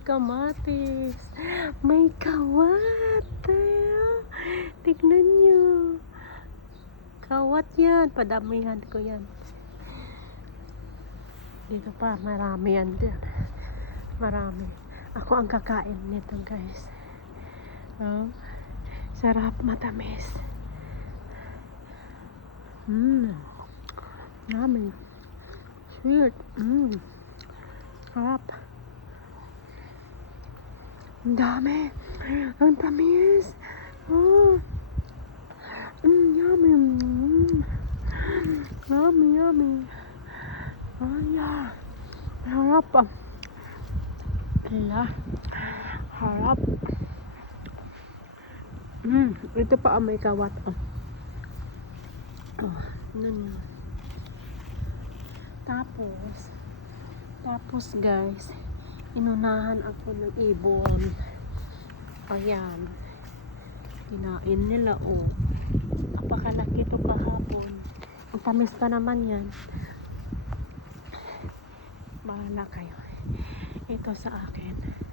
Kamatis. May kawat. Tignan nyo. Kawat yan. Padamihan ko yan. Dito pa. Marami yan din. Marami. Ako ang kakain nito, guys. Oh. Sarap, matamis. Yummy. Sweet. Sarap. Ang dami. Ang tamis. Oh. Yummy. Yummy. Oh, yeah. Harap. Hala. Harap. Ito pa ang may kawat. Nun. Tapos guys, inunahan ako ng ibon. Ayan. Kinain nila, Napakalaki ito kahapon. Ang tamis pa naman yan. Bahala kayo. Ito sa akin.